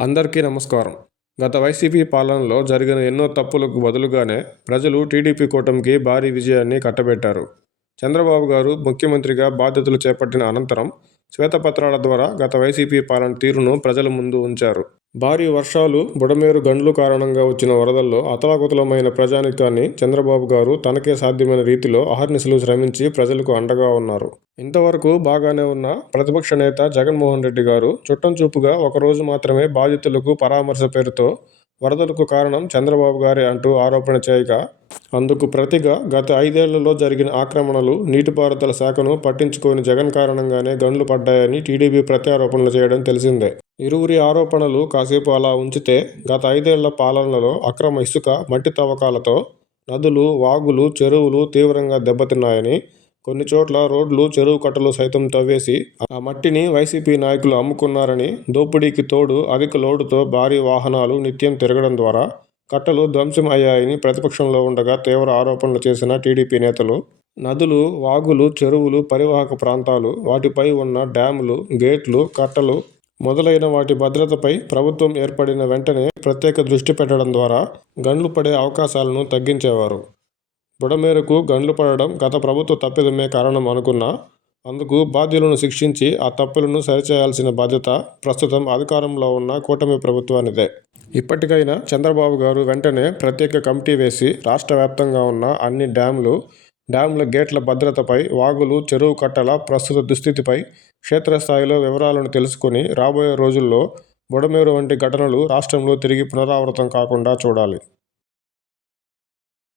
అందరికీ నమస్కారం. గత వైసీపీ పాలనలో జరిగిన ఎన్నో తప్పులకు బదులుగానే ప్రజలు టీడీపీ కూటమికి భారీ విజయాన్ని కట్టబెట్టారు. చంద్రబాబు గారు ముఖ్యమంత్రిగా బాధ్యతలు చేపట్టిన అనంతరం శ్వేతపత్రాల ద్వారా గత వైసీపీ పాలన తీరును ప్రజల ముందు ఉంచారు. భారీ వర్షాలు బుడమేరు గండ్లు కారణంగా వచ్చిన వరదల్లో అతలాకుతలమైన ప్రజానికాన్ని చంద్రబాబు గారు తనకే సాధ్యమైన రీతిలో అహర్నిశలు శ్రమించి ప్రజలకు అండగా ఉన్నారు. ఇంతవరకు బాగానే ఉన్న ప్రతిపక్ష నేత జగన్మోహన్ రెడ్డి గారు చుట్టం చూపుగా ఒకరోజు మాత్రమే బాధితులకు పరామర్శ పేరుతో వరదలకు కారణం చంద్రబాబు గారే అంటూ ఆరోపణ చేయగా అందుకు ప్రతిగా గత ఐదేళ్ళలో జరిగిన ఆక్రమణలు నీటిపారుదల శాఖను పట్టించుకోని జగన్ కారణంగానే గండ్లు పడ్డాయని టీడీపీ ప్రత్యారోపణలు చేయడం తెలిసిందే. ఇరువురి ఆరోపణలు కాసేపు అలా ఉంచితే గత ఐదేళ్ళ పాలనలో అక్రమ ఇసుక మట్టి తవ్వకాలతో నదులు వాగులు చెరువులు తీవ్రంగా దెబ్బతిన్నాయని కొన్ని చోట్ల రోడ్లు చెరువు కట్టలు సైతం తవ్వేసి ఆ మట్టిని వైసీపీ నాయకులు అమ్ముకున్నారని దోపిడీకి తోడు అధిక లోడుతో భారీ వాహనాలు నిత్యం తిరగడం ద్వారా కట్టలు ధ్వంసం అయ్యాయని ప్రతిపక్షంలో ఉండగా తీవ్ర ఆరోపణలు చేసిన టీడీపీ నేతలు. నదులు వాగులు చెరువులు పరివాహక ప్రాంతాలు వాటిపై ఉన్న డ్యాములు గేట్లు కట్టలు మొదలైన వాటి భద్రతపై ప్రభుత్వం ఏర్పడిన వెంటనే ప్రత్యేక దృష్టి పెట్టడం ద్వారా గండ్లు పడే అవకాశాలను తగ్గించేవారు. బుడమేరకు గండ్లు పడడం గత ప్రభుత్వ తప్పిదమే కారణం అనుకున్నా అందుకు బాధ్యులను శిక్షించి ఆ తప్పులను సరిచేయాల్సిన బాధ్యత ప్రస్తుతం అధికారంలో ఉన్న కూటమి ప్రభుత్వానిదే. ఇప్పటికైనా చంద్రబాబు గారు వెంటనే ప్రత్యేక కమిటీ వేసి రాష్ట్ర వ్యాప్తంగా ఉన్న అన్ని డ్యాంలు డ్యాంల గేట్ల భద్రతపై వాగులు చెరువు కట్టల ప్రస్తుత దుస్థితిపై క్షేత్రస్థాయిలో వివరాలను తెలుసుకుని రాబోయే రోజుల్లో బుడమేరు వంటి ఘటనలు రాష్ట్రంలో తిరిగి పునరావృతం కాకుండా చూడాలి.